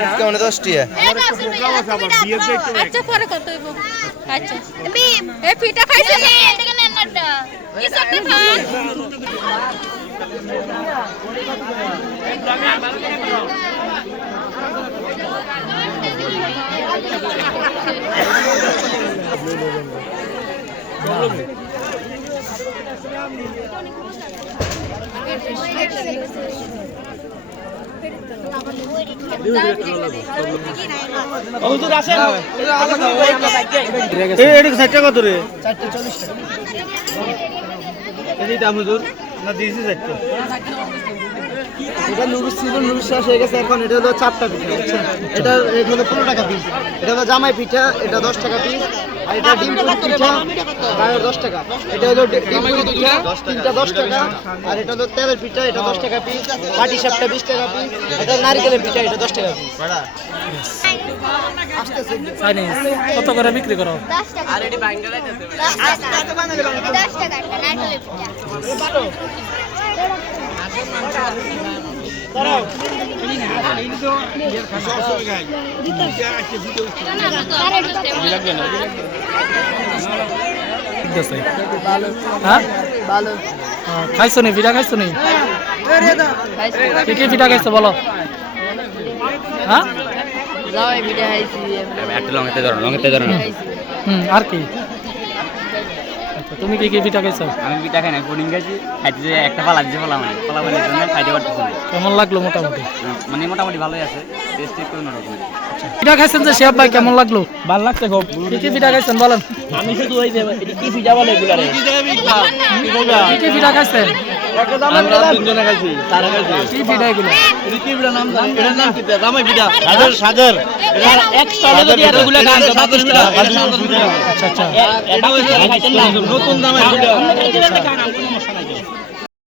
ডিসকাউন্টে 10 টাকা। আচ্ছা পরে কত হইব? আচ্ছা এই পিঠা খাইছে না এদিকে নেন নাটা কি সবটা খান হুজুর আসেন এই 60 টাকা কত রে 40 টাকা এই দাম হুজুর না দিয়েছি 60 টাকা এটা নুরুস ছিল নুরুস শেষ হয়ে গেছে এখন এটা হলো চাপটা পিঠা বুঝছেন এটা হলো 15 টাকা পিস এটা হলো জামাই পিঠা এটা 10 টাকা পিস আর এটা ডিম পিঠা এটা 10 টাকা এটা হলো ডিম পিঠা তিনটা 10 টাকা আর এটা হলো তেলের পিঠা এটা 10 টাকা পিস পাটি সাপটা 20 টাকা পিস এটা নারকেলের পিঠা এটা 10 টাকা পিস চাইনিজ কত করে বিক্রি করো 10 টাকা আর এডি বাঙ্গালা দিতে 10 টাকা নারকেলের পিঠা খাইছো নি পিঠা খাইছো নি কি পিঠা খাইছো বলো হ্যাঁ একটা লঙ্গেতে ধরো আর কি তুমি কি পিঠা খাইছো? আমি পিঠা খাই না পুডিং খাইছি খাইতে যে একটা পালা দিছে পালামানির জন্য খাইতে পারতেছি না। কেমন লাগলো মোটামুটি? মানে মোটামুটি ভালোই আছে, টেস্ট একটু অন্যরকম। পিঠা খাইছেন যে শেফ ভাই কেমন লাগলো? ভালো লাগছে খুব। কি পিঠা খাইছেন বলেন? আমি শুধু ওই যে কি পিঠা বলে এগুলারে কি পিঠা খাইছেন? আমরা তিনজনে খাইছি, তারা খাইছি। কি পিঠা এগুলো? কি পিঠা নাম জানি? এটার নাম কি? জামাই পিঠা। সাদের এটা এক্সট্রা যদি এতগুলো খান তো সাদের পিঠা। আচ্ছা আচ্ছা এটা হইছে নতুন জামাই পিঠা।